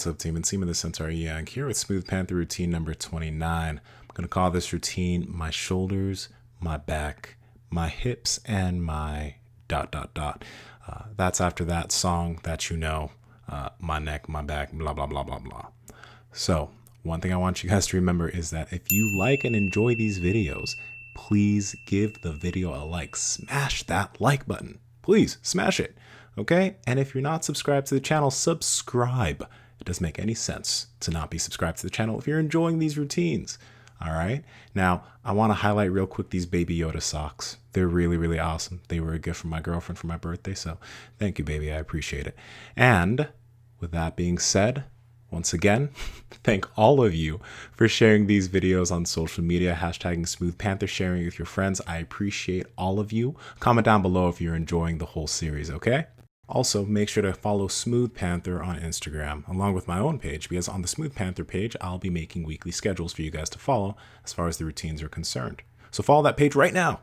what's up team? Nsima the Centaur Inyang here with SmoothPanther routine number 29. I'm going to call this routine my shoulders, my back, my hips, and my ... That's after that song that you know, my neck, my back, blah, blah, blah, blah, blah. So one thing I want you guys to remember is that if you like and enjoy these videos, please give the video a like. Smash that like button. Please smash it. Okay? And if you're not subscribed to the channel, subscribe. It doesn't make any sense to not be subscribed to the channel if you're enjoying these routines. All right? Now, I want to highlight real quick these Baby Yoda socks. They're really, really awesome. They were a gift from my girlfriend for my birthday, so thank you, baby. I appreciate it. And with that being said, once again, thank all of you for sharing these videos on social media, hashtagging SmoothPanther, sharing with your friends. I appreciate all of you. Comment down below if you're enjoying the whole series, okay? Also, make sure to follow SmoothPanther on Instagram, along with my own page, because on the SmoothPanther page, I'll be making weekly schedules for you guys to follow as far as the routines are concerned. So follow that page right now,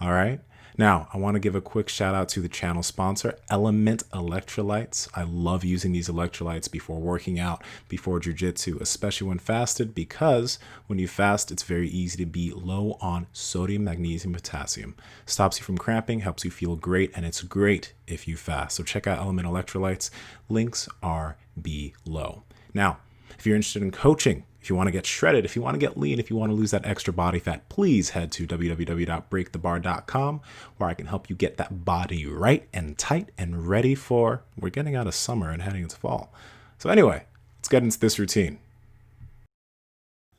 all right? Now, I want to give a quick shout out to the channel sponsor, Element Electrolytes. I love using these electrolytes before working out, before jiu-jitsu, especially when fasted, because when you fast, it's very easy to be low on sodium, magnesium, potassium. Stops you from cramping, helps you feel great, and it's great if you fast. So check out Element Electrolytes. Links are below. Now, if you're interested in coaching, if you want to get shredded, if you want to get lean, if you want to lose that extra body fat, please head to www.breakthebar.com where I can help you get that body right and tight and ready for, we're getting out of summer and heading into fall. So anyway, let's get into this routine.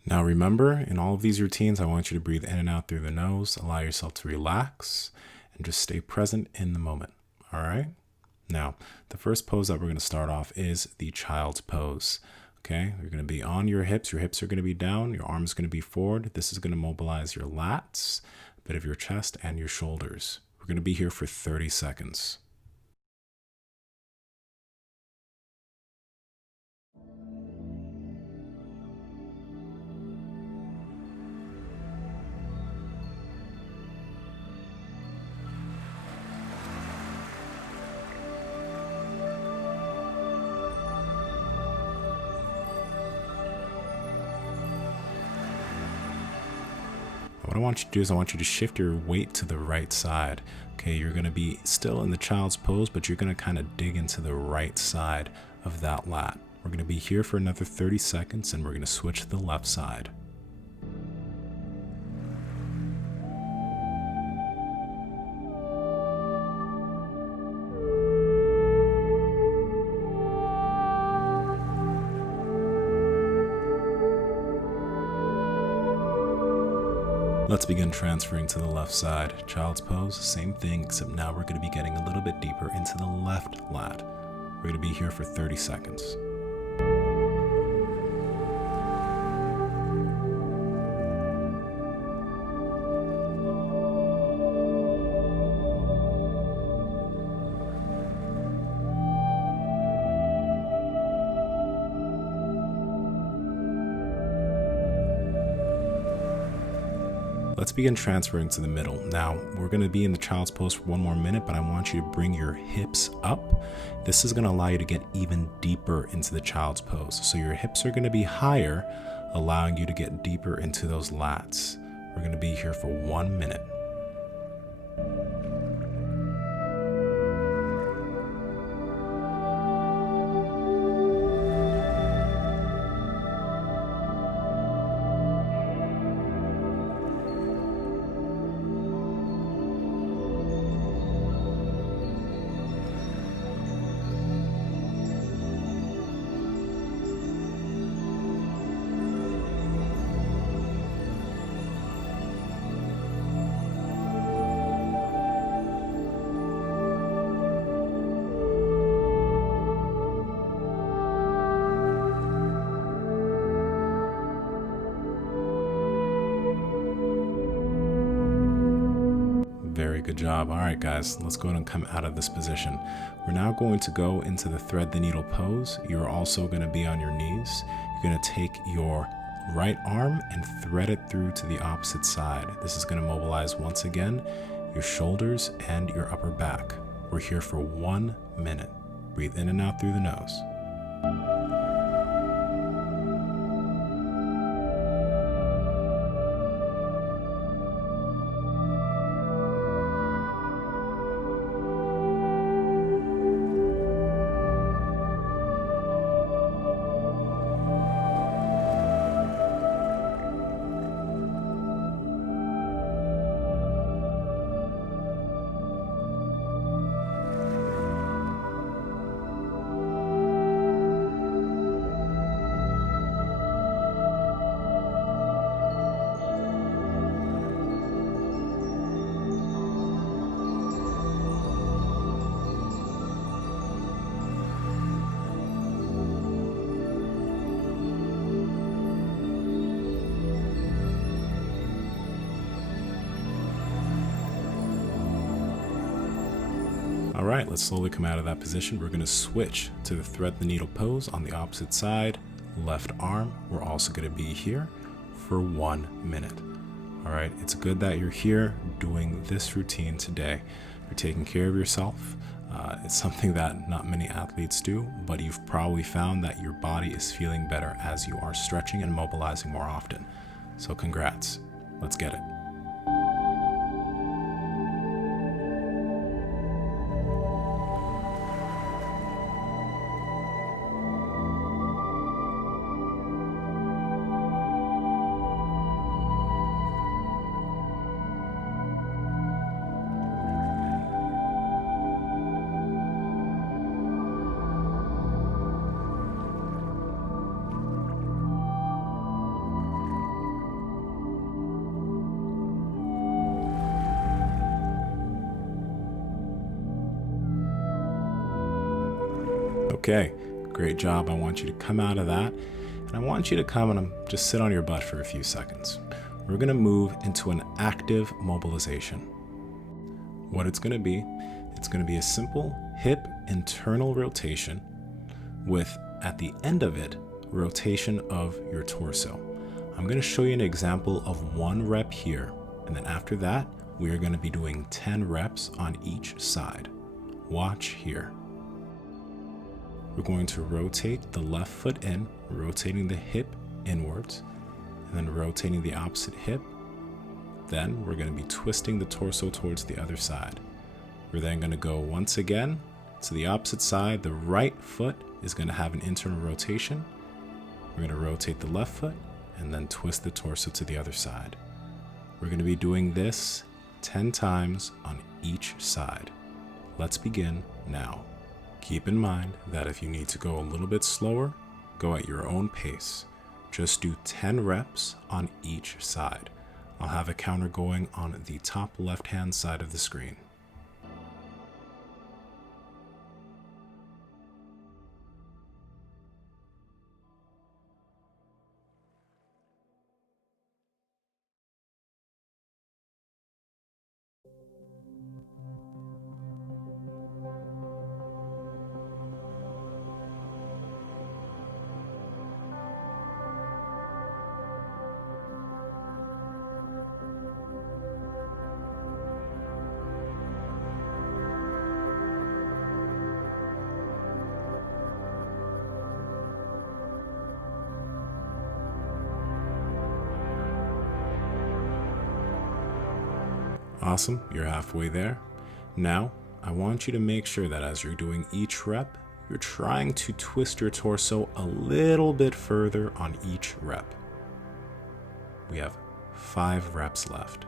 Now remember, in all of these routines, I want you to breathe in and out through the nose, allow yourself to relax, and just stay present in the moment, all right? Now, the first pose that we're going to start off is the child's pose. Okay, you're going to be on your hips are going to be down, your arms are going to be forward. This is going to mobilize your lats, a bit of your chest and your shoulders. We're going to be here for 30 seconds. What I want you to do is I want you to shift your weight to the right side. Okay, you're going to be still in the child's pose, but you're going to kind of dig into the right side of that lat. We're going to be here for another 30 seconds and we're going to switch to the left side. Let's begin transferring to the left side. Child's pose, same thing, except now we're going to be getting a little bit deeper into the left lat. We're going to be here for 30 seconds. Let's begin transferring to the middle. Now, we're going to be in the child's pose for 1 more minute, but I want you to bring your hips up. This is going to allow you to get even deeper into the child's pose. So your hips are going to be higher, allowing you to get deeper into those lats. We're going to be here for 1 minute. Very good job. All right, guys, let's go ahead and come out of this position. We're now going to go into the thread the needle pose. You're also going to be on your knees. You're going to take your right arm and thread it through to the opposite side. This is going to mobilize once again your shoulders and your upper back. We're here for 1 minute. Breathe in and out through the nose. All right, let's slowly come out of that position. We're gonna switch to the thread the needle pose on the opposite side, left arm. We're also gonna be here for 1 minute. All right, it's good that you're here doing this routine today. You're taking care of yourself. It's something that not many athletes do, but you've probably found that your body is feeling better as you are stretching and mobilizing more often. So congrats, let's get it. Okay, great job. I want you to come out of that, and I want you to come and just sit on your butt for a few seconds. We're gonna move into an active mobilization. What it's gonna be a simple hip internal rotation with, at the end of it, rotation of your torso. I'm gonna show you an example of 1 rep here, and then after that, we are gonna be doing 10 reps on each side. Watch here. We're going to rotate the left foot in, rotating the hip inwards, and then rotating the opposite hip. Then we're going to be twisting the torso towards the other side. We're then going to go once again to the opposite side. The right foot is going to have an internal rotation. We're going to rotate the left foot and then twist the torso to the other side. We're going to be doing this 10 times on each side. Let's begin now. Keep in mind that if you need to go a little bit slower, go at your own pace. Just do 10 reps on each side. I'll have a counter going on the top left-hand side of the screen. Awesome, you're halfway there. Now, I want you to make sure that as you're doing each rep, you're trying to twist your torso a little bit further on each rep. We have 5 reps left.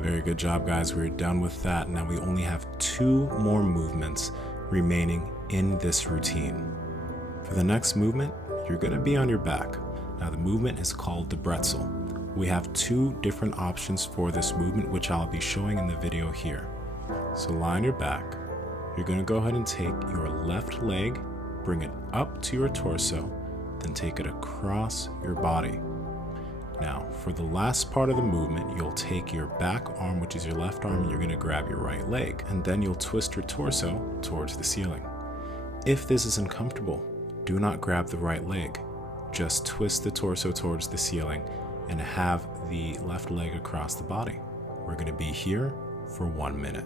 Very good job, guys. We're done with that. Now we only have 2 more movements remaining in this routine. For the next movement, you're going to be on your back. Now the movement is called the Pretzel. We have 2 different options for this movement, which I'll be showing in the video here. So lie on your back. You're going to go ahead and take your left leg, bring it up to your torso, then take it across your body. Now, for the last part of the movement, you'll take your back arm, which is your left arm, and you're going to grab your right leg, and then you'll twist your torso towards the ceiling. If this is uncomfortable, do not grab the right leg. Just twist the torso towards the ceiling and have the left leg across the body. We're going to be here for 1 minute.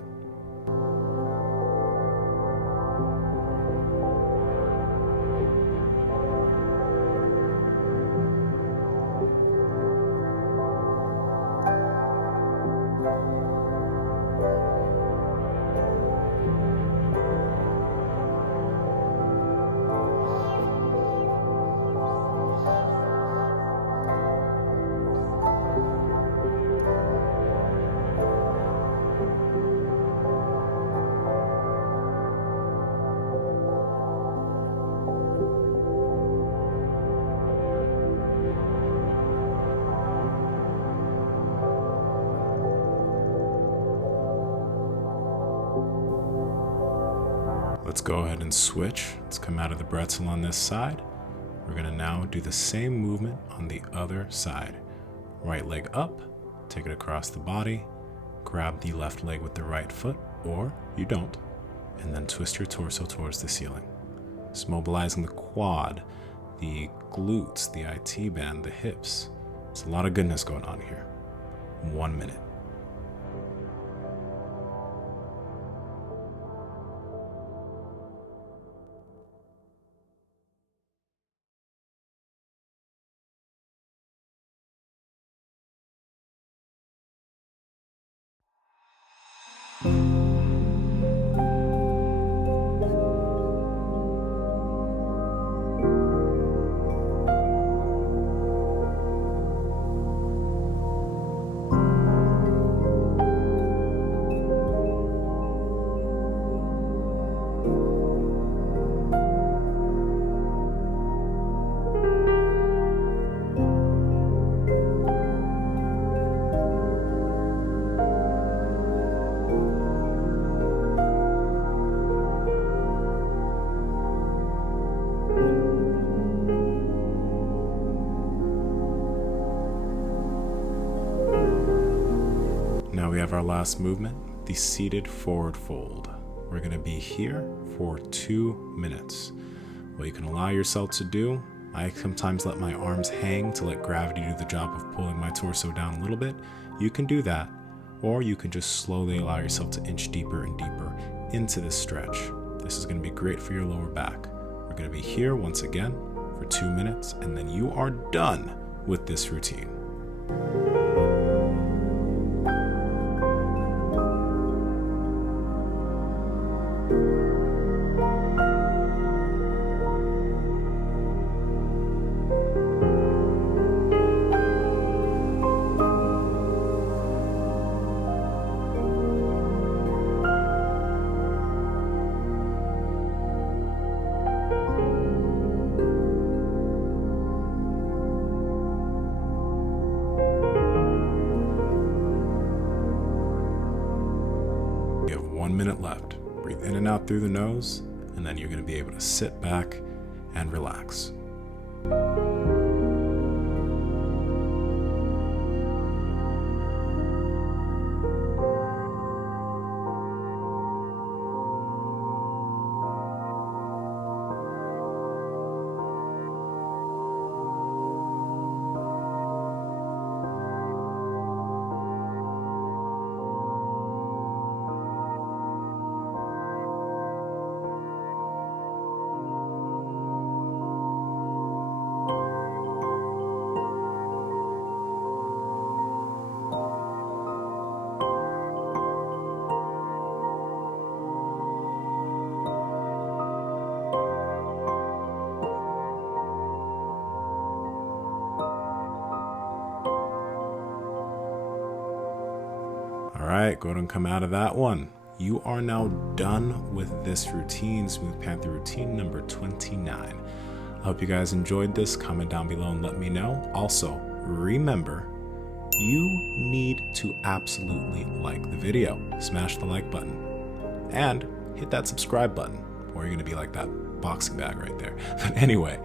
Let's go ahead and switch. Let's come out of the pretzel on this side. We're going to now do the same movement on the other side. Right leg up, take it across the body, grab the left leg with the right foot, or you don't, and then twist your torso towards the ceiling. It's mobilizing the quad, the glutes, the IT band, the hips. There's a lot of goodness going on here. 1 minute. Now we have our last movement, the seated forward fold. We're going to be here for 2 minutes. What you can allow yourself to do, I sometimes let my arms hang to let gravity do the job of pulling my torso down a little bit. You can do that, or you can just slowly allow yourself to inch deeper and deeper into this stretch. This is going to be great for your lower back. We're going to be here once again for 2 minutes, and then you are done with this routine. You have 1 minute left. Breathe in and out through the nose, and then you're going to be able to sit back and relax. All right, go ahead and come out of that one. You are now done with this routine, SmoothPanther routine number 29. I hope you guys enjoyed this. Comment down below and let me know. Also, remember, you need to absolutely like the video. Smash the like button and hit that subscribe button, or you're gonna be like that boxing bag right there. But anyway,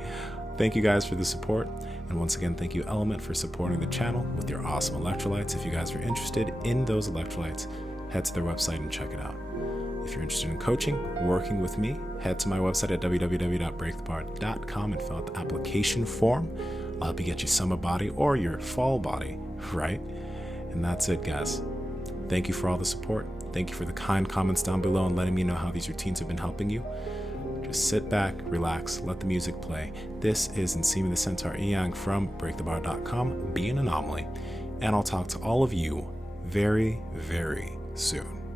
Thank you guys for the support. And once again, thank you, Element, for supporting the channel with your awesome electrolytes. If you guys are interested in those electrolytes, head to their website and check it out. If you're interested in coaching, working with me, head to my website at www.breakthebar.com and fill out the application form. I'll help you get your summer body or your fall body, right? And that's it, guys. Thank you for all the support. Thank you for the kind comments down below and letting me know how these routines have been helping you. Just sit back, relax, let the music play. This is Nsima the Centaur Inyang from breakthebar.com, be an anomaly, and I'll talk to all of you very, very soon.